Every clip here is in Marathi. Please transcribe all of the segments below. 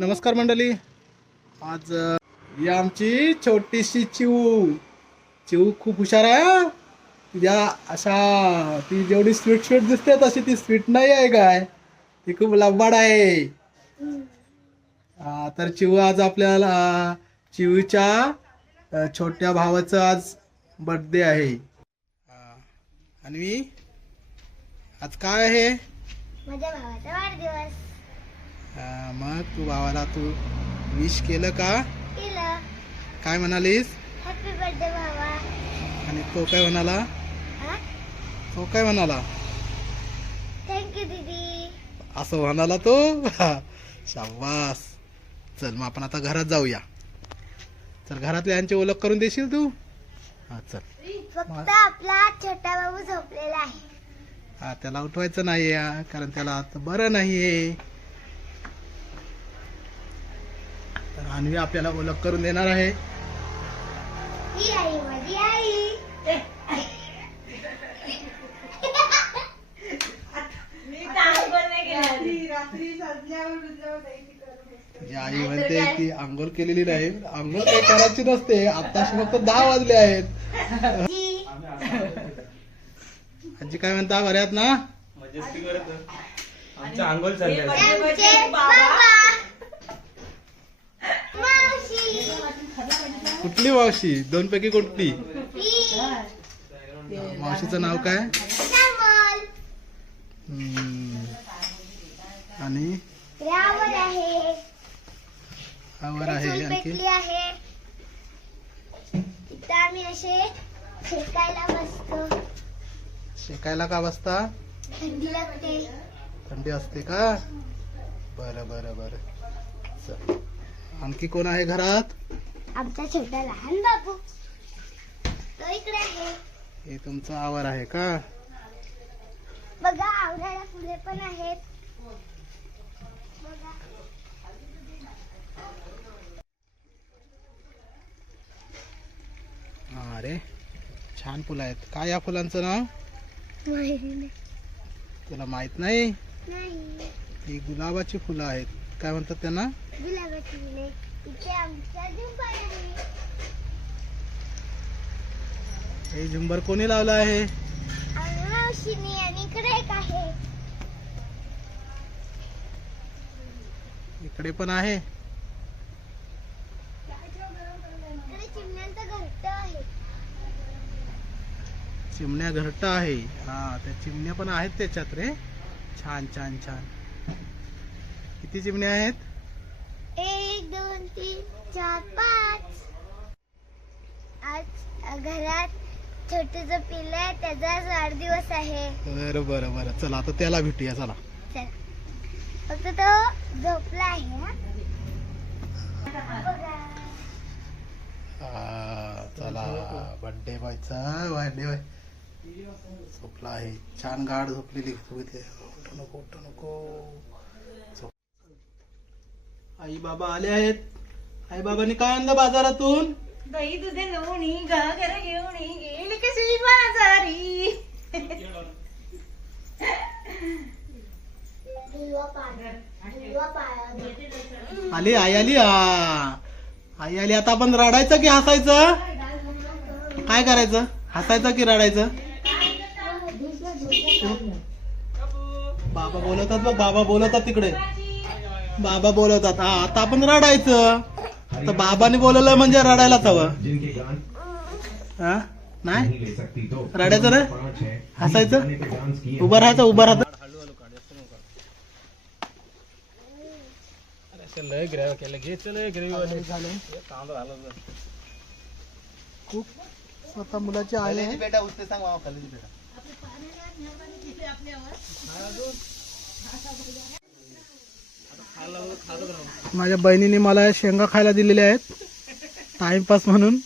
नमस्कार मंडळी. आज ही आमची छोटीशी चिऊ खूप हुशार आहे हा. तिच्या अशा ती जेवढी स्वीट दिसते तशी ती स्वीट नाही आहे काय, ती खूप लबाड आहे. तर चिऊ आज आपल्याला चिऊच्या छोट्या भावाचं आज बर्थडे आहे. आणि आज काय आहे? माझ्या भावाचा वाढदिवस. मग तू भावाला विश केलं का? केलं. काय म्हणालीस? हॅपी बर्थडे भावा. आणि तो काय म्हणाला? हा? तो काय म्हणाला? थँक्यू दीदी. असं म्हणाला तो. शाबास. चल मग आपण आता घरात जाऊया. चल घरातल्यांची ओळख करून देशील तू? हा चल. फक्त आपला छोटा बाबू झोपलेला आहे. हा त्याला उठवायचं नाही कारण त्याला आता बरं नाहीये. तर अन्वी आपल्याला ओळख करून देणार आहे. ही आई माझी आई. तुझी आई म्हणते की आंघोळ केलेली नाही. आंघोळ काही करायची नसते. आताशी फक्त 10 वाजले आहेत. आजी काय म्हणता? बऱ्यात ना? आमचं आंघोळ चाललंय. आमचे बाबा. मावशी. कुठली मावशी? 2 पैकी कुठली? ही. मावशीचं नाव काय? श्यामल. आणि रावण आहे. आवर आहे चूल आणखी पेटली आहे. इथं आम्ही असे शेकायला बसतो. शेकायला का बसता? थंडी लागते. थंडी असते का? बरं बरं बरं. चल. आणखी कोण आहे घरात? आमचा छोटा लहान बाबू तो इकडे आहे. हे तुमचं आवर आहे का? बघा आवरायला फुले पण आहेत. बघा. अरे छान फुलं आहेत. काय या फुलांचं नाव? नाही. तुला माहित नाही? नाही. ही गुलाबाची फुलं आहेत. काय म्हणतात त्यांना? गुलाबाची फुले. इथे आमचा झुंबर आहे. हे झुंबर कोणी लावलं आहे? आणि मावशीने आणि इकडे एक आहे. इकडे पण आहे. इकडे चिमण्यांचं घरटं आहे. चिमण्या घरट आहे. हा त्या चिमण्या पण आहेत त्याच्यात रे. छान छान छान. किती चिमण्या आहेत? 1 2 3 4 5. आज घरात छोटूचं पिल्लं आहे. त्याचा आज वाढदिवस आहे. बरं बरं बरं. चला आता त्याला भेटूया. चला. चला. फक्त तो झोपला आहे. बघा. चला बर्थडे बॉयचा बर्थडे बॉय झोपला आहे. छान गाढ झोपलेली. उठू नको उठू नको. आई बाबा आले आहेत. आई बाबांनी काय आणलं बाजारातून? दही दुधे लोणी घागर घेऊन गेली कशी बाजारी. आली आई आली. आई आली. आता आपण रडायचं की हसायचं? काय करायचं? हसायचं की रडायचं? बाबा बोलवतात बघ. बाबा बोलवतात तिकडे. बाबा बोलवतात. हा आता आपण रडायचं. तर बाबाने बोलवलं म्हणजे रडायलाच हवं. हा नाही रडायचं ना? हसायचं? उभं राहायचं. उभं राहायचं. खूप स्वतः मुलाचे आले. बेटा उसने सांग मामा खाली बेटा. माझ्या बहिणीने मला शेंगा खायला दिलेल्या आहेत टाइमपास म्हणून.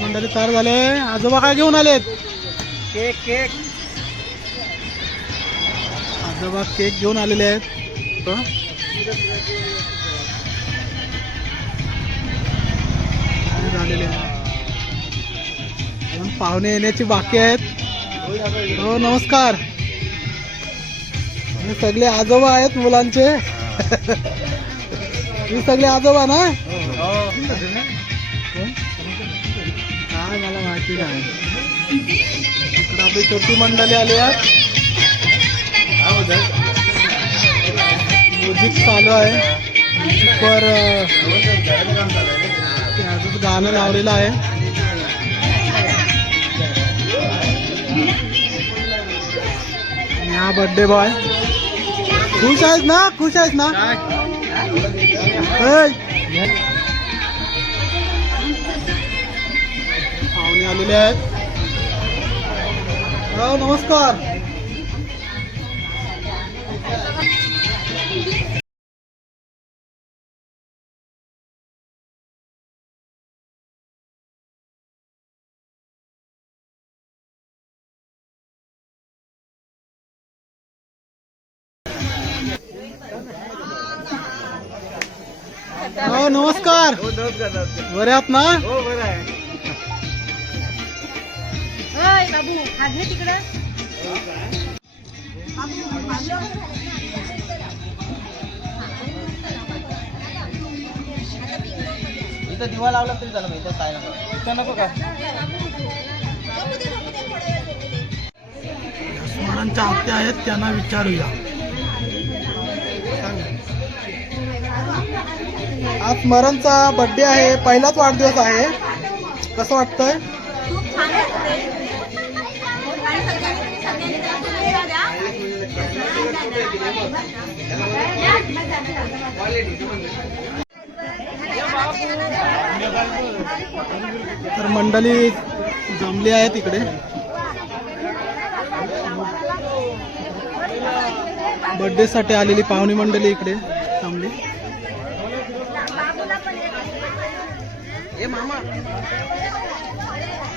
मंडळी तयार झाले. आजोबा काय घेऊन आलेत? केक. केक आजोबा केक घेऊन आलेले आहेत. झालेले आहेत. पाहुणे येण्याची बाकी आहेत. हो नमस्कार. हे सगळे आजोबा आहेत मुलांचे. ही सगळे आजोबा ना? काय मला माहिती नाही. इकडे आपली छोटी मंडळी आली आहेत. म्युझिक चालू आहे. पर गाणं लावलेलं आहे. हा बर्थडे बॉय. खुश आहेस ना? खुश आहेस ना? पाहुणे आलेले आहेत. हो नमस्कार. हो नमस्कार. बरे आहात ना? होय बाबू हात घे तिकडं. इथं दिवा लावला तरी झालं. इथं काय नको नको का स्मरणच्या हप्ते आहेत त्यांना विचारूया. आज स्मरणचा बर्थडे आहे. पहिलाच वाढदिवस आहे. कसं वाटतंय? खूप छान वाटते. आणि सगळ्यांनी तर मंडळी जमली आहेत इकडे. बर्थडे साठी आलेली पाहुणी मंडळी इकडे जमली.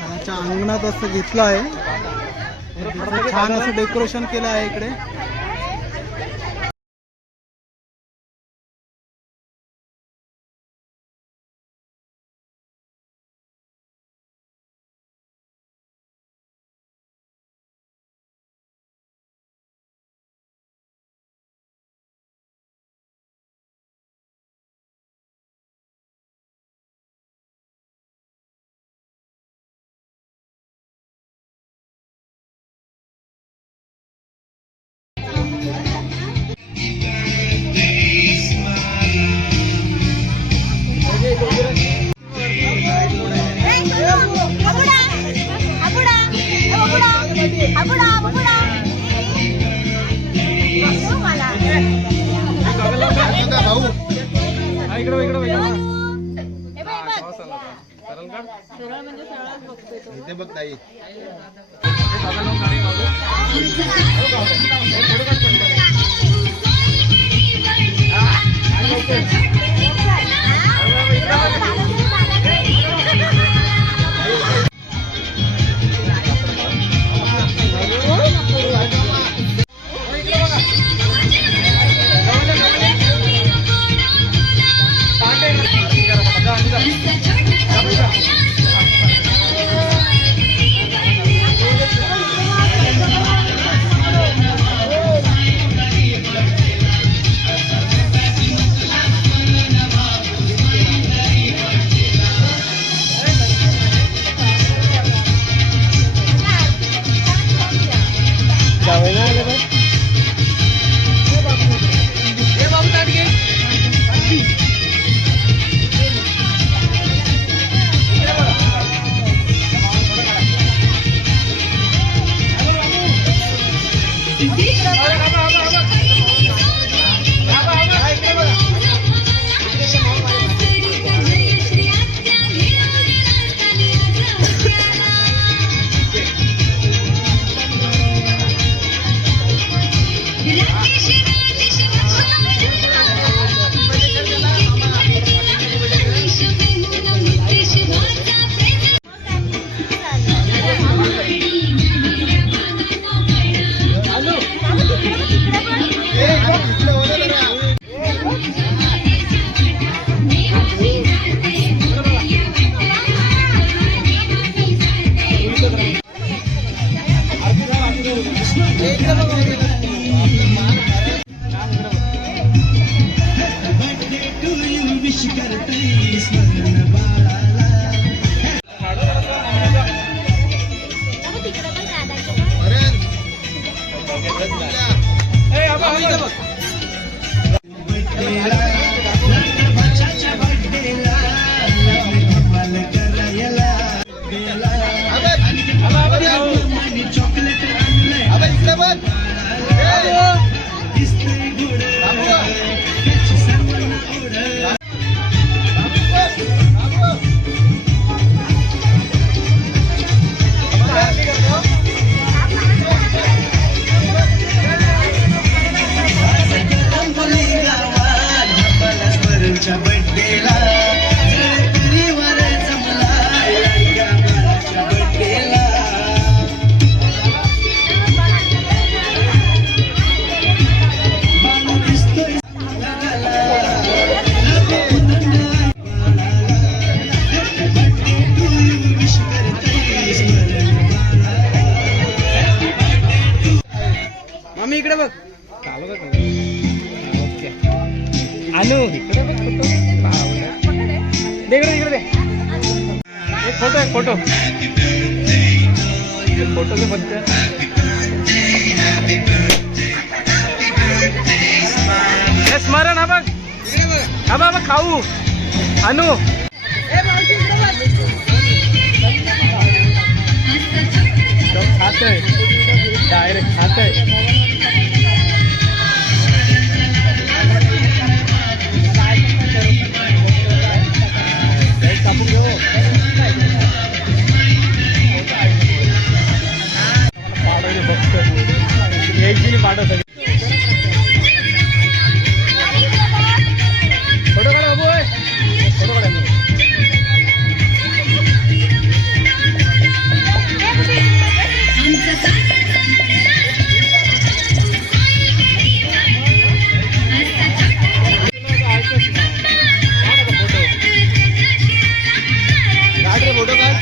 घराच्या अंगणात असं घेतलं आहे. छान असं डेकोरेशन केलं आहे इकडे. इथे बघ ताई. तिकडे पण राधाचं मम्मी इकडे बघ ओके आणू इकडे बघ फोटो दे इकडे इकडे दे एक फोटो फोटो के बच्चे स्मरण हा बघ खाऊ आणू खाते डायरेक्ट खाते कापून घेऊ एक पाठव सगळे फोटो काढा बाबू फोटो काढा फोटो काढ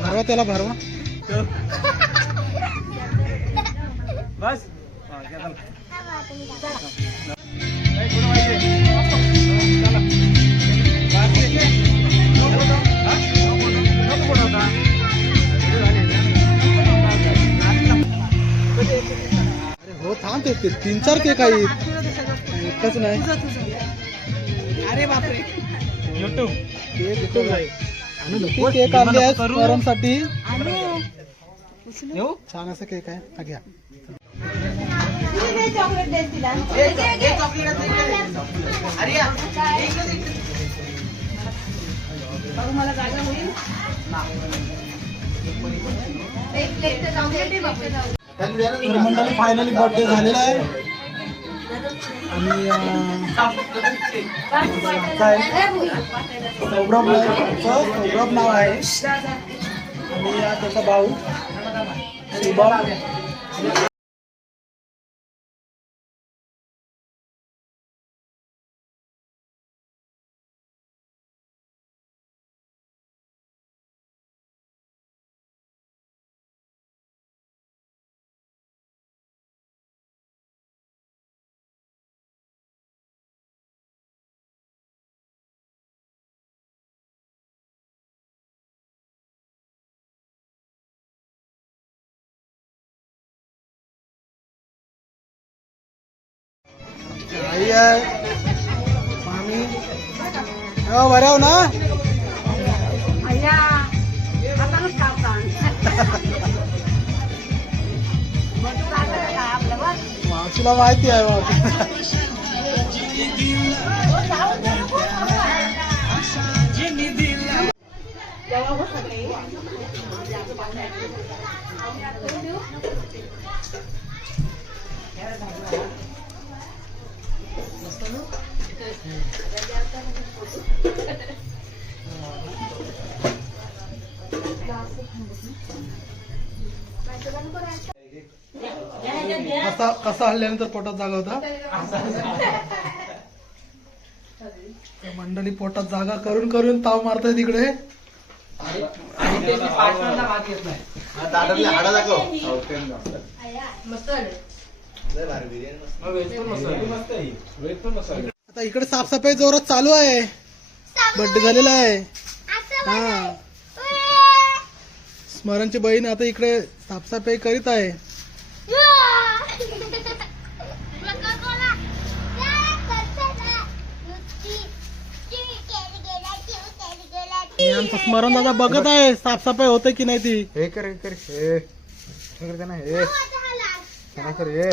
भरवा त्याला भरवा बस हो थांब ते 3-4 केक आहेत एकच नाही अरे बापरे युट्यूब केक आणले आहेत स्वरमसाठी येऊ छान असं केक आहे हा घ्या हे चॉकलेट दे तिला. बघू मला जागा होईल. एक प्लेट चॉकलेट दे बाबू. तर मंडळी फायनली बर्थडे झालेला आहे आणि काय सौरभ नाव आहे आणि त्याचा भाऊ शुभम. आई आहे मामी हो बरे हो ना. अय्या आता नुसतं खाऊ मावशीला माहिती आहे मावशी. कसा हल्ल्यानंतर पोटात जागा होता. मंडळी पोटात जागा करून करून ताव मारताय तिकडे. आता इकडे साफसफाई जोरात चालू आहे. बर्थडे झालेला आहे. हा स्मरणची बहीण आता इकडे साफसफाई करीत आहे. आमचं स्मरण दादा बघत आहे साफसफाई होते की नाही ती. हे कर हे